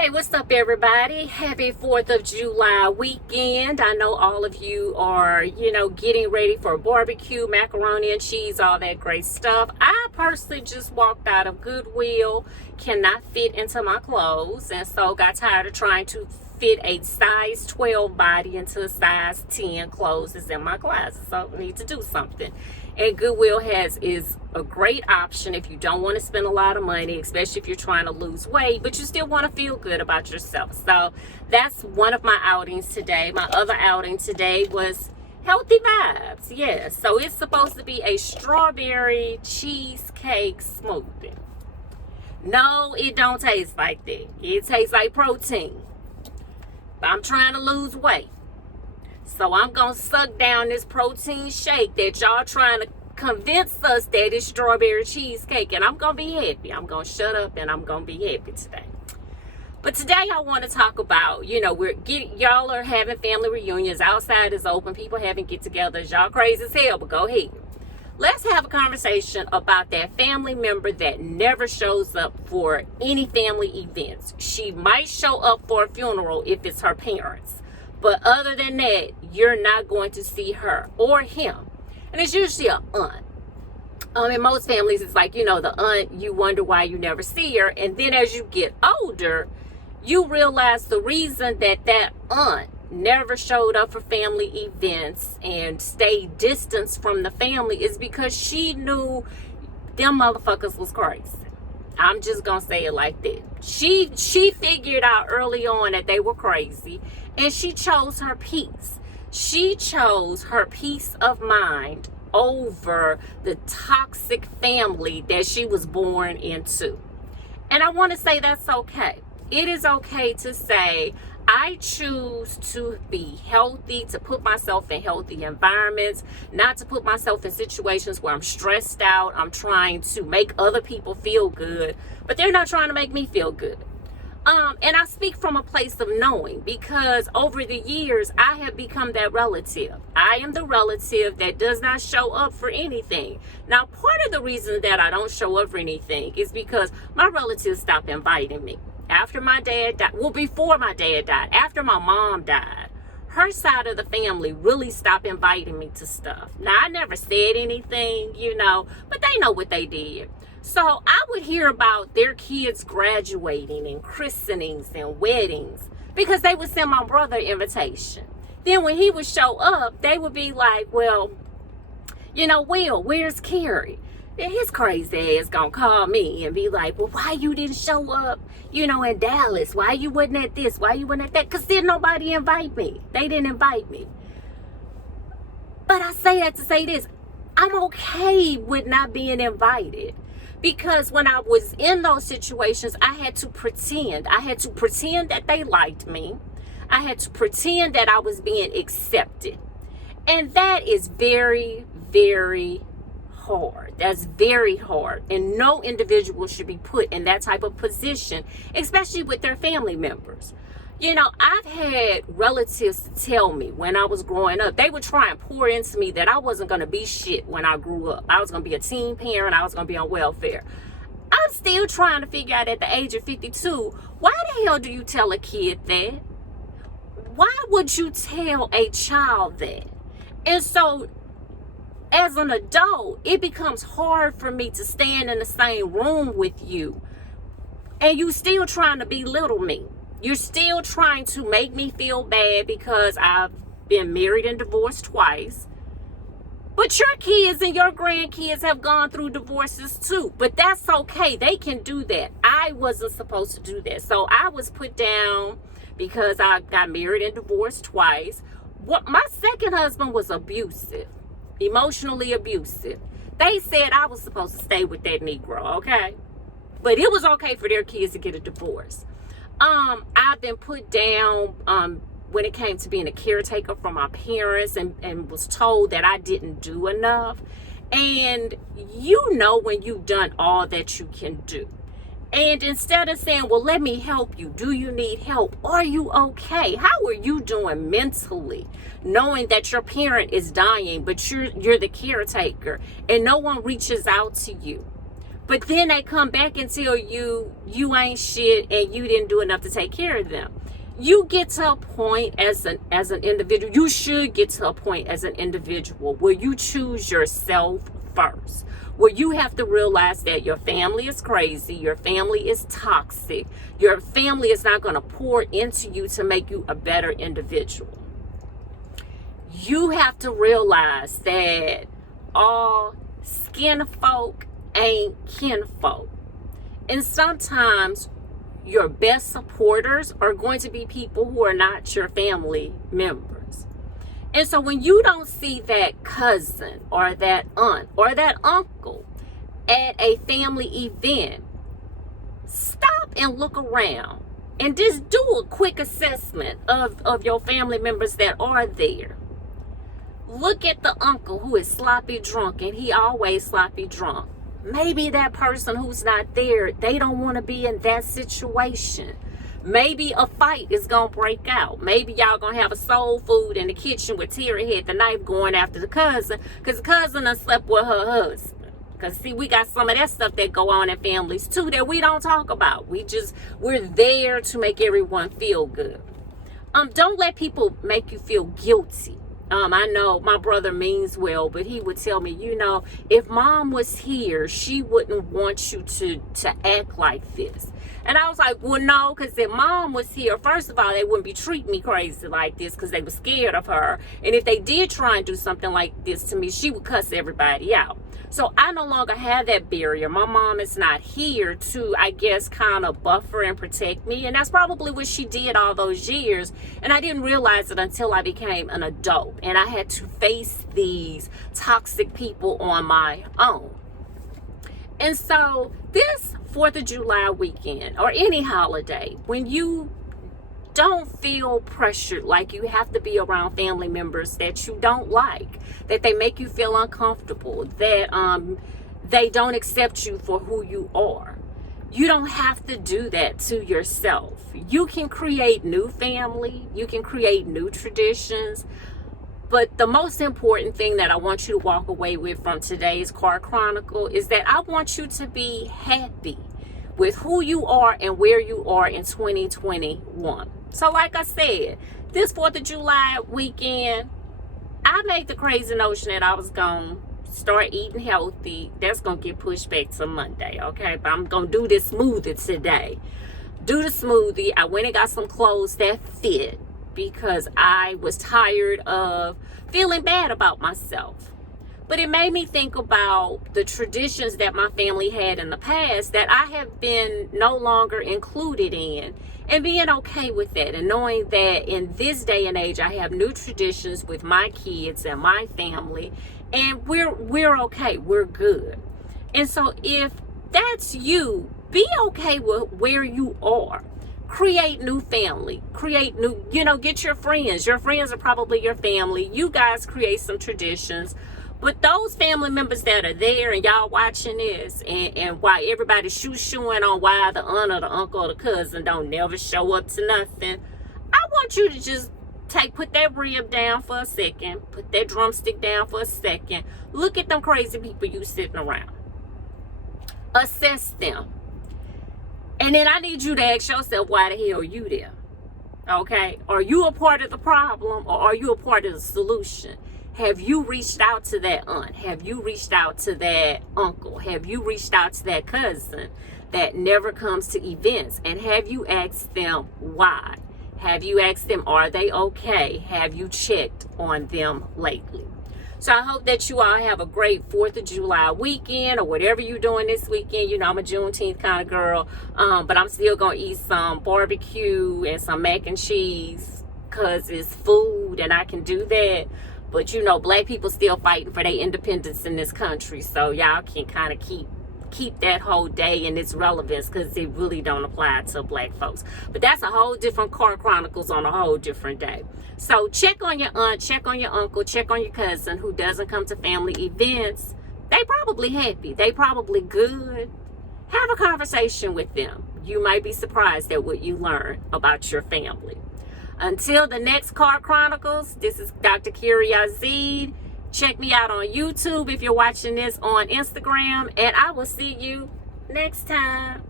Hey, what's up, everybody? Happy 4th of July weekend. I know all of you are, getting ready for a barbecue, macaroni and cheese, all that great stuff. I personally just walked out of Goodwill, cannot fit into my clothes, and so got tired of trying to fit a size 12 body into a size 10 clothes that's in my closet. So I need to do something. And Goodwill is a great option if you don't want to spend a lot of money, especially if you're trying to lose weight, but you still want to feel good about yourself. So that's one of my outings today. My other outing today was Healthy Vibes. Yes, so it's supposed to be a strawberry cheesecake smoothie. No, it don't taste like that. It tastes like protein. I'm trying to lose weight. So I'm going to suck down this protein shake that y'all trying to convince us that it's strawberry cheesecake. And I'm going to be happy. I'm going to shut up and I'm going to be happy today. But today I want to talk about, y'all are having family reunions. Outside is open. People having get-togethers. Y'all crazy as hell, but go ahead. Let's have a conversation about that family member that never shows up for any family events. She might show up for a funeral if it's her parents. But other than that, you're not going to see her or him. And it's usually an aunt. In most families, it's like, the aunt, you wonder why you never see her. And then as you get older, you realize the reason that aunt never showed up for family events and stayed distanced from the family is because she knew them motherfuckers was crazy. I'm just gonna say it like that. She figured out early on that they were crazy, and she chose her peace. She chose her peace of mind over the toxic family that she was born into. And I want to say that's okay. It is okay to say, I choose to be healthy, to put myself in healthy environments, not to put myself in situations where I'm stressed out. I'm trying to make other people feel good, but they're not trying to make me feel good. And I speak from a place of knowing, because over the years, I have become that relative. I am the relative that does not show up for anything. Now, part of the reason that I don't show up for anything is because my relatives stopped inviting me. After my dad died, before my dad died, after my mom died, her side of the family really stopped inviting me to stuff. Now, I never said anything, but they know what they did. So I would hear about their kids graduating and christenings and weddings because they would send my brother an invitation. Then when he would show up, they would be like, well, Will, where's Carey? Then his crazy ass gonna call me and be like, well, why you didn't show up, in Dallas? Why you wasn't at this? Why you wasn't at that? Because didn't nobody invite me. They didn't invite me. But I say that to say this. I'm okay with not being invited. Because when I was in those situations, I had to pretend. I had to pretend that they liked me. I had to pretend that I was being accepted. And that is very, very hard. That's very hard. And no individual should be put in that type of position, especially with their family members. I've had relatives tell me when I was growing up, they would try and pour into me that I wasn't going to be shit when I grew up. I was going to be a teen parent. I was going to be on welfare. I'm still trying to figure out at the age of 52, why the hell do you tell a kid that? Why would you tell a child that? And so as an adult, it becomes hard for me to stand in the same room with you and you still trying to belittle me. You're still trying to make me feel bad because I've been married and divorced twice. But your kids and your grandkids have gone through divorces too. But that's okay. They can do that. I wasn't supposed to do that. So I was put down because I got married and divorced twice. My second husband was abusive, emotionally abusive. They said I was supposed to stay with that Negro, okay? But it was okay for their kids to get a divorce. I've been put down when it came to being a caretaker for my parents and was told that I didn't do enough. And when you've done all that you can do. And instead of saying, well, let me help you. Do you need help? Are you okay? How are you doing mentally? Knowing that your parent is dying, but you're the caretaker and no one reaches out to you. But then they come back and tell you you ain't shit and you didn't do enough to take care of them. You get to a point as an individual, you should get to a point as an individual where you choose yourself first, where you have to realize that your family is crazy, your family is toxic, your family is not going to pour into you to make you a better individual. You have to realize that all skin folk ain't kinfolk. And sometimes your best supporters are going to be people who are not your family members. And so when you don't see that cousin or that aunt or that uncle at a family event, stop and look around and just do a quick assessment of your family members that are there. Look at the uncle who is sloppy drunk, and he always sloppy drunk. Maybe that person who's not there, they don't want to be in that situation. Maybe a fight is going to break out. Maybe y'all going to have a soul food in the kitchen with Terry had the knife going after the cousin because the cousin done slept with her husband. Because, see, we got some of that stuff that go on in families, too, that we don't talk about. We're there to make everyone feel good. Don't let people make you feel guilty. I know my brother means well, but he would tell me, if mom was here, she wouldn't want you to act like this. And I was like, well, no, because if mom was here, first of all, they wouldn't be treating me crazy like this because they were scared of her. And if they did try and do something like this to me, she would cuss everybody out. So I no longer have that barrier. My mom is not here to, I guess, kind of buffer and protect me. And that's probably what she did all those years. And I didn't realize it until I became an adult. And I had to face these toxic people on my own. And so this 4th of July weekend or any holiday, when you don't feel pressured like you have to be around family members that you don't like, that they make you feel uncomfortable, that they don't accept you for who you are. You don't have to do that to yourself. You can create new family. You can create new traditions. But the most important thing that I want you to walk away with from today's Car Chronicle is that I want you to be happy with who you are and where you are in 2021. So like I said, this 4th of July weekend, I made the crazy notion that I was going to start eating healthy. That's going to get pushed back to Monday, okay? But I'm going to do this smoothie today. Do the smoothie. I went and got some clothes that fit because I was tired of feeling bad about myself. But it made me think about the traditions that my family had in the past that I have been no longer included in, and being okay with that, and knowing that in this day and age I have new traditions with my kids and my family, and we're okay, we're good. And so if that's you, be okay with where you are. Create new family, create new, get your friends. Your friends are probably your family. You guys create some traditions. But those family members that are there and y'all watching this, and why everybody's shoo-shooing on why the aunt or the uncle or the cousin don't never show up to nothing, I want you to just put that rib down for a second, put that drumstick down for a second, look at them crazy people you sitting around. Assess them. And then I need you to ask yourself, why the hell are you there? Okay? Are you a part of the problem or are you a part of the solution? Have you reached out to that aunt? Have you reached out to that uncle? Have you reached out to that cousin that never comes to events? And have you asked them why? Have you asked them, are they okay? Have you checked on them lately? So I hope that you all have a great 4th of July weekend or whatever you're doing this weekend. I'm a Juneteenth kind of girl, but I'm still going to eat some barbecue and some mac and cheese because it's food and I can do that. But, black people still fighting for their independence in this country. So y'all can kind of keep that whole day and its relevance because it really don't apply to black folks. But that's a whole different Car Chronicles on a whole different day. So check on your aunt, check on your uncle, check on your cousin who doesn't come to family events. They probably happy. They probably good. Have a conversation with them. You might be surprised at what you learn about your family. Until the next Car Chronicles, this is Dr. Carey Yazeed. Check me out on YouTube if you're watching this on Instagram, and I will see you next time.